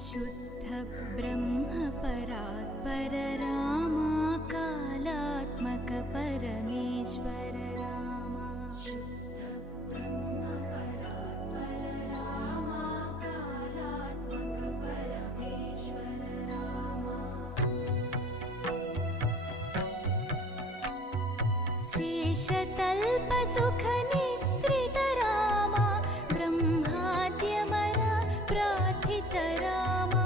शुद्ध ब्रह्म परात्पर रामा कालात्मक परमेश्वर रामा शुद्ध ब्रह्म परात्पर रामा कालात्मक परमेश्वर रामा शेषतल्प सुख निद्रित रामा ब्रह्माद्यमर प्रार्थित रामा